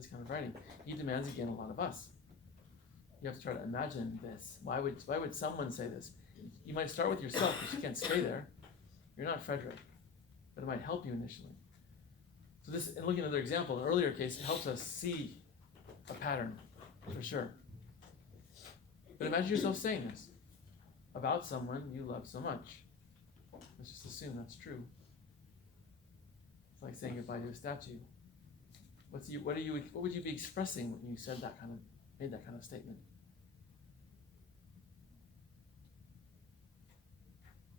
this kind of writing. He demands again a lot of us. You have to try to imagine this. Why would someone say this? You might start with yourself, but you can't stay there. You're not Frederick, but it might help you initially. So this, and looking at another example, an earlier case, it helps us see a pattern, for sure. But imagine yourself saying this about someone you love so much. Let's just assume that's true. It's like saying goodbye to a statue. What would you be expressing when you made that kind of statement?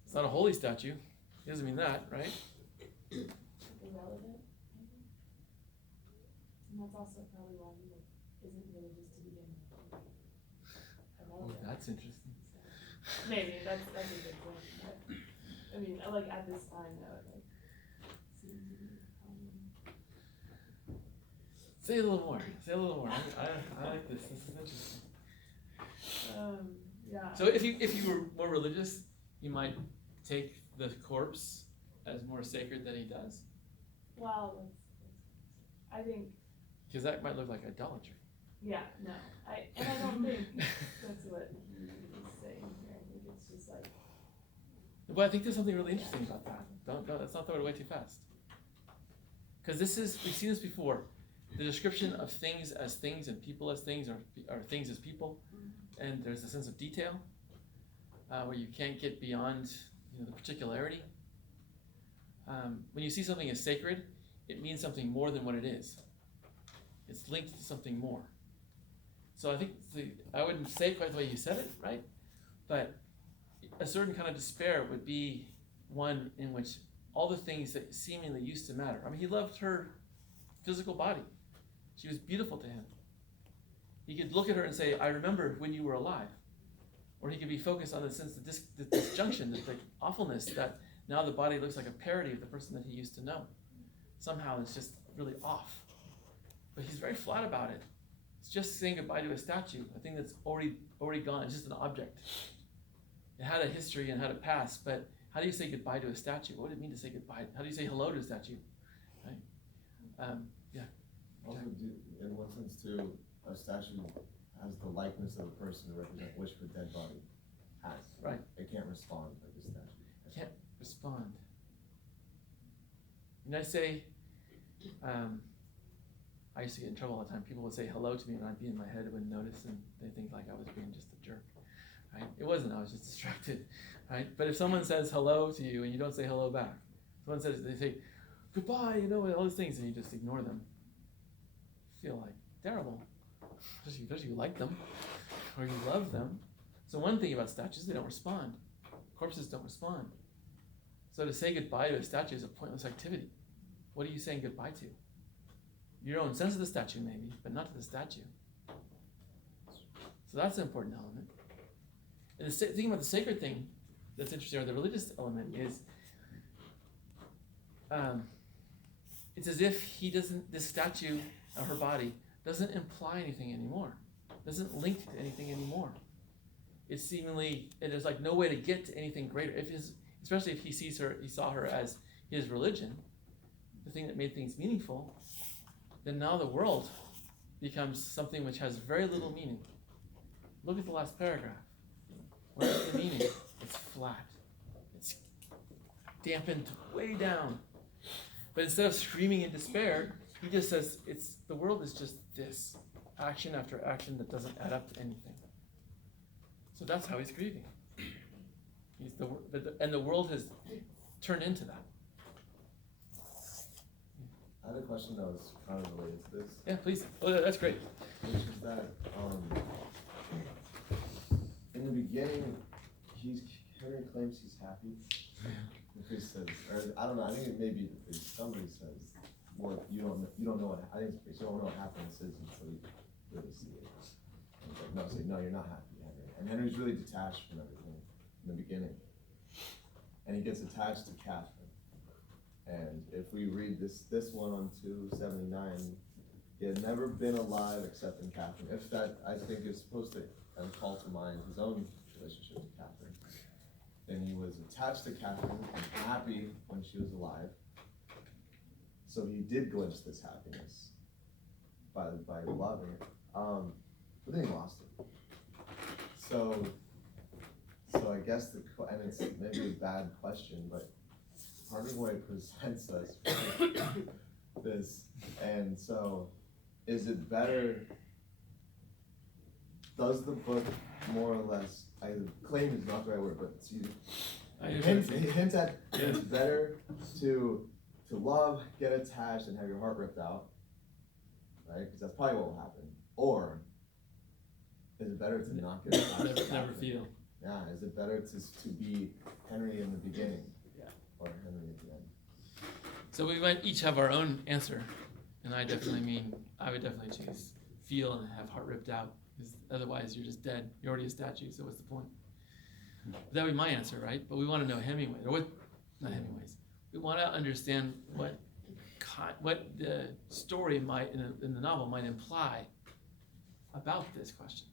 It's not a holy statue. It doesn't mean that, right? Irrelevant, maybe. And that's also probably why he isn't religious to begin with. Oh, that's interesting. Maybe that's a good point. But, I mean, like at this time, that would seem to be a problem. Say a little more. Say a little more. I like this. This is interesting. Yeah. So if you were more religious, you might take the corpse as more sacred than he does. Well, I think. Because that might look like idolatry. Yeah. No. I don't think that's what he's saying here. I think it's just like. But I think there's something really interesting about that. Don't let's not throw it away too fast. Because we've seen this before. The description of things as things and people as things, or things as people, and there's a sense of detail where you can't get beyond the particularity. When you see something as sacred, it means something more than what it is. It's linked to something more. So I think I wouldn't say it quite the way you said it, right? But a certain kind of despair would be one in which all the things that seemingly used to matter. I mean, he loved her physical body. She was beautiful to him. He could look at her and say, I remember when you were alive. Or he could be focused on the sense that the disjunction, the awfulness that now the body looks like a parody of the person that he used to know. Somehow it's just really off. But he's very flat about it. It's just saying goodbye to a statue, a thing that's already gone. It's just an object. It had a history and had a past, but how do you say goodbye to a statue? What would it mean to say goodbye? How do you say hello to a statue? Right? Yeah. Also, in one sense too, a statue has the likeness of a person to represent which the dead body has. Right. It can't respond like a statue. It can't respond. And I say, I used to get in trouble all the time. People would say hello to me and I'd be in my head, I wouldn't notice, and they think like I was being just a jerk. Right? It wasn't, I was just distracted. Right? But if someone says hello to you and you don't say hello back, they say goodbye, and all these things, and you just ignore them, you feel like terrible. Because you like them or you love them. So one thing about statues, they don't respond. Corpses don't respond. So to say goodbye to a statue is a pointless activity. What are you saying goodbye to? Your own sense of the statue maybe, but not to the statue. So that's an important element. And the thing about the sacred thing that's interesting, or the religious element, is it's as if this statue of her body doesn't imply anything anymore, doesn't link to anything anymore. It's seemingly, there's like no way to get to anything greater. Especially if he saw her as his religion, the thing that made things meaningful, then now the world becomes something which has very little meaning. Look at the last paragraph. Where's the meaning? It's flat. It's dampened way down. But instead of screaming in despair, he just says, the world is just this, action after action that doesn't add up to anything. So that's how he's grieving. And the world has turned into that. I had a question that was kind of related to this. Yeah, please. Oh, that's great. Which is that in the beginning, Henry claims he's happy. He says, or I don't know. I think it may be somebody says, "Well, you don't know what I think it's you don't know what happiness is until you really see it." And it's like, no, you're not happy, Henry. And Henry's really detached from everything in the beginning, and he gets attached to Catherine. And if we read this one on 279, he had never been alive except in Catherine. If that, I think, is supposed to call to mind his own relationship to Catherine. Then he was attached to Catherine and happy when she was alive. So he did glimpse this happiness by by loving it. But then he lost it. So I guess and it's maybe a bad question, but Hemingway presents us with this, and so is it better? Does the book more or less? I claim is not the right word, but hint at it's better to love, get attached, and have your heart ripped out, right? Because that's probably what will happen. Or is it better to not get attached? Never feel. Yeah. Is it better to be Henry in the beginning? Yeah. Or Henry at the end? So we might each have our own answer, and I would definitely choose feel and have heart ripped out, because otherwise you're just dead. You're already a statue, so what's the point? That would be my answer, right? But we want to know Hemingway, or not Hemingway's. We want to understand what the story might, in the novel, might imply about this question.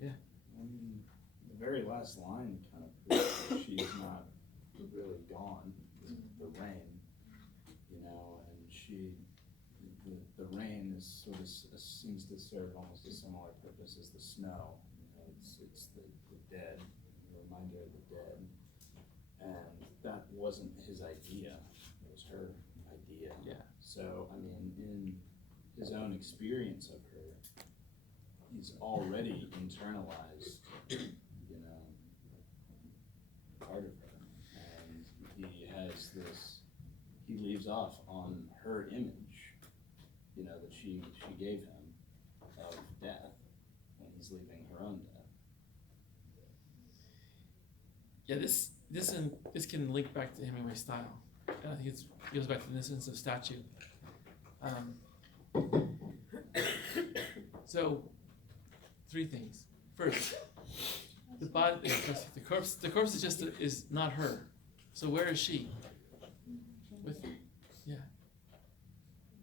Yeah. The very last line kind of proves that she's not really gone, the rain, and the rain is sort of seems to serve almost a similar purpose as the snow. It's the dead, the reminder of the dead, and that wasn't his idea; it was her idea. Yeah. So in his own experience of her, he's already internalized, part of her, and he has this. He leaves off on her image, that she gave him of death when he's leaving her own death. Yeah, this can link back to Hemingway's style. And I think it goes back to the innocence of statue. So, three things. First, the body, the corpse is not her. So where is she?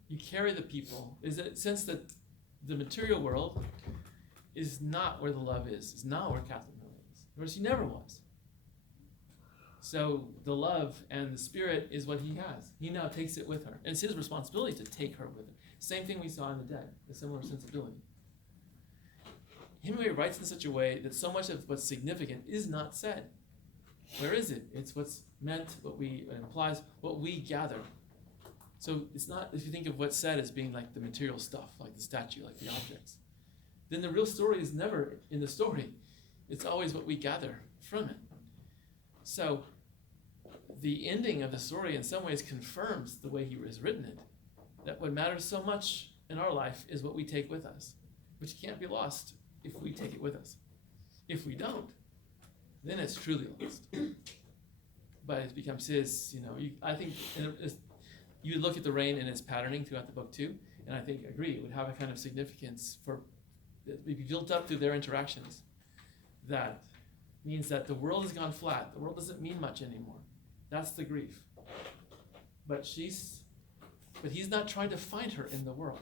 You carry the people. Is it sense that the material world is not where the love is not where Catherine Miller is. Whereas she never was. So the love and the spirit is what he has. He now takes it with her. And it's his responsibility to take her with him. Same thing we saw in the dead, a similar sensibility. Hemingway writes in such a way that so much of what's significant is not said. Where is it? It's what's meant, it implies, what we gather. So it's not, if you think of what's said as being like the material stuff, like the statue, like the objects, then the real story is never in the story. It's always what we gather from it. So the ending of the story in some ways confirms the way he has written it, that what matters so much in our life is what we take with us, which can't be lost if we take it with us. If we don't, then it's truly lost. But it becomes his, I think you look at the rain and its patterning throughout the book too, and I think, agree, it would have a kind of significance it would be built up through their interactions. That means that the world has gone flat. The world doesn't mean much anymore. That's the grief. But he's not trying to find her in the world.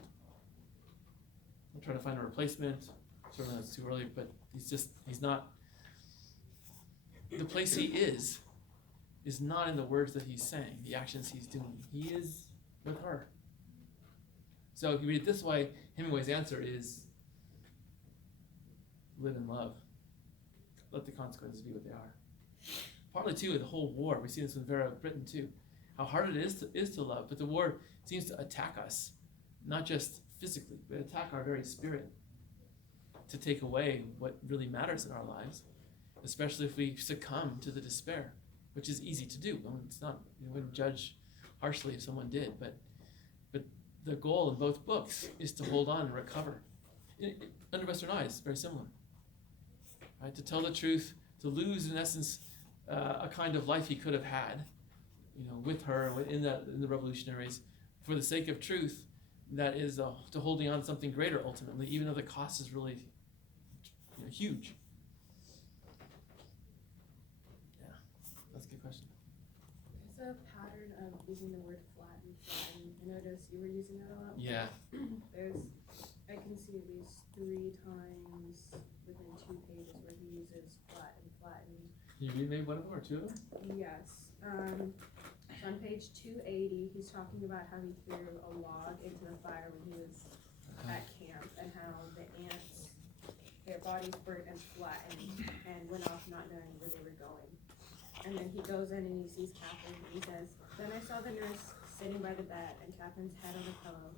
I'm trying to find a replacement. Certainly that's too early, but he's not. The place he is not in the words that he's saying, the actions he's doing. He is with her. So if you read it this way, Hemingway's answer is live in love. Let the consequences be what they are. Partly too, the whole war, we see this with Vera Brittain too, how hard it is to love, but the war seems to attack us, not just physically, but attack our very spirit, to take away what really matters in our lives, especially if we succumb to the despair, which is easy to do. It's not, you wouldn't judge harshly if someone did, but the goal in both books is to hold on and recover. Under Western eyes, very similar. Right? To tell the truth, to lose in essence a kind of life he could have had, with her in the revolutionaries, for the sake of truth, that is to holding on to something greater ultimately, even though the cost is really huge. Yeah, that's a good question. There's a pattern of using the word flatten. I noticed you were using that a lot. Yeah. I can see at least 3 times within 2 pages where he uses flatten. Can you read maybe one of them or two of them? Yes. So on page 280, he's talking about how he threw a log into the fire when he was at camp. body was burnt and flattened and went off not knowing where they were going. And then he goes in and he sees Catherine and he says, "Then I saw the nurse sitting by the bed and Catherine's head on the pillow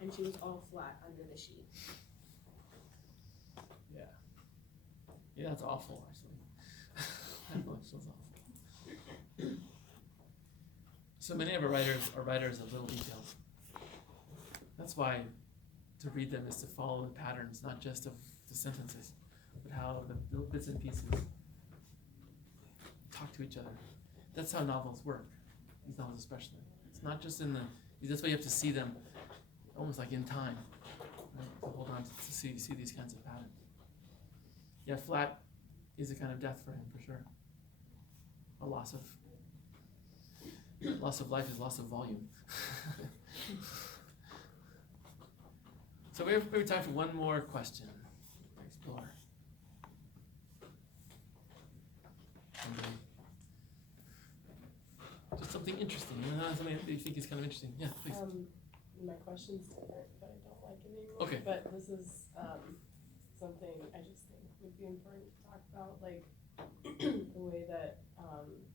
and she was all flat under the sheet." Yeah, that's awful, actually. That feels awful. So many of our writers are writers of little details. That's why to read them is to follow the patterns, not just of the sentences, but how the little bits and pieces talk to each other. That's how novels work, these novels especially. It's not just in the, that's why you have to see them almost like in time, right? To hold on to see these kinds of patterns. Yeah, flat is a kind of death for him, for sure. A loss of life is loss of volume. So we have time for one more question. Explore. Just something interesting, something that you think is kind of interesting. Yeah, please. My question's different, but I don't like it anymore. Okay. But this is something I just think would be important to talk about, like the way that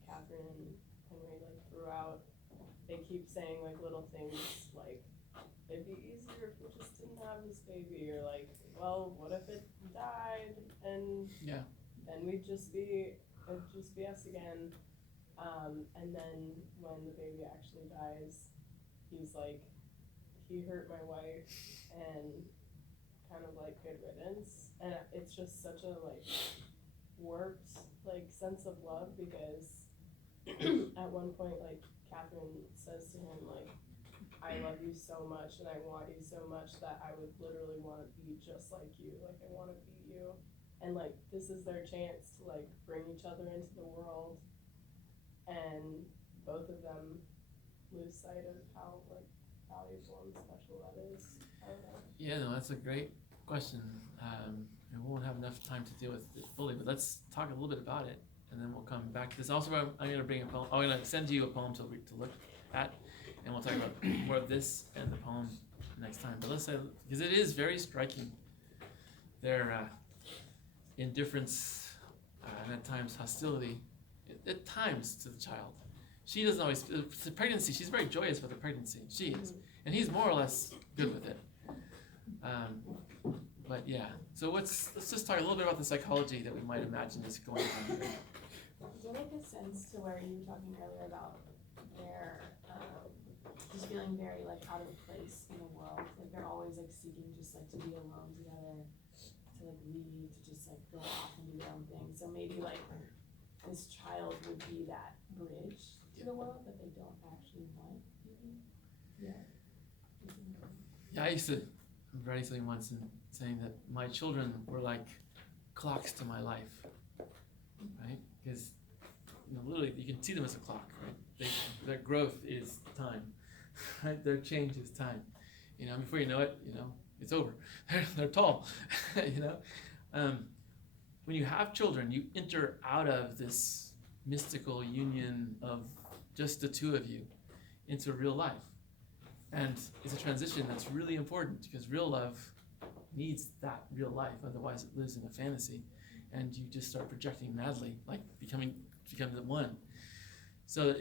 Catherine and Henry, like throughout, they keep saying like little things like, it'd be easier if we just didn't have this baby, or like, well, what if it died and then it'd just be us again. And then when the baby actually dies, he's like, he hurt my wife and kind of like good riddance. And it's just such a like warped like sense of love, because at one point like Catherine says to him like, I love you so much and I want you so much that I would literally want to be just like you, like I want to be you. And like this is their chance to like bring each other into the world, and both of them lose sight of how like valuable and special that is. I don't know. Yeah, no, that's a great question. And we won't have enough time to deal with it fully, but let's talk a little bit about it, and then we'll come back to this. Also, I'm going to bring a poem. I'm going to send you a poem to look at, and we'll talk about more of this and the poem next time. But let's say, because it is very striking, their indifference and at times hostility, at times to the child. She doesn't always, the pregnancy, she's very joyous with the pregnancy. She is. And he's more or less good with it. But yeah, so let's just talk a little bit about the psychology that we might imagine is going on here. Does it make a sense to where you were talking earlier about their just feeling very like out of place in the world? Like they're always like seeking just like to be alone together, to like leave, to just like go off and do their own thing. So maybe like this child would be that bridge to the world that they don't actually want, maybe? Yeah. Yeah, I used to write something once and saying that my children were like clocks to my life, right? Because literally you can see them as a clock, right? Their growth is time, right? Their change is time. Before you know it, it's over. They're tall, When you have children, you enter out of this mystical union of just the two of you into real life. And it's a transition that's really important, because real love needs that real life, otherwise it lives in a fantasy, and you just start projecting madly, like become the one. So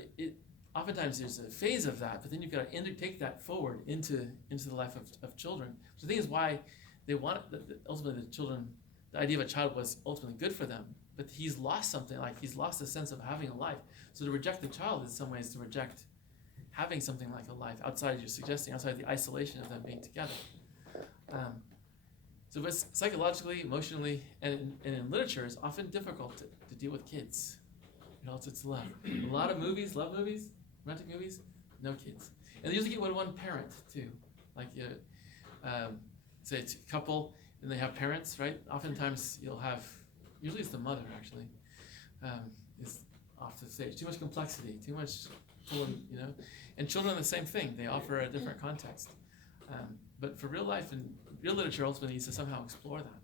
oftentimes there's a phase of that, but then you've got to take that forward into the life of children. So the thing is why they want ultimately the children. The idea of a child was ultimately good for them, but he's lost something, like he's lost a sense of having a life. So to reject the child is in some ways to reject having something like a life outside the isolation of them being together. So it's psychologically, emotionally, and in literature, it's often difficult to deal with kids relative to love. A lot of movies, love movies, romantic movies, no kids. And they usually get one parent too. Like, say it's a couple, and they have parents, right? Oftentimes you'll have, usually it's the mother actually, is off the stage. Too much complexity, too much pulling, And children are the same thing. They offer a different context. But for real life and real literature ultimately needs to somehow explore that.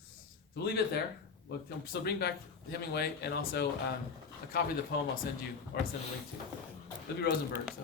So we'll leave it there. So bring back Hemingway, and also a copy of the poem I'll send you, or I'll send a link to. It'll be Rosenberg, so.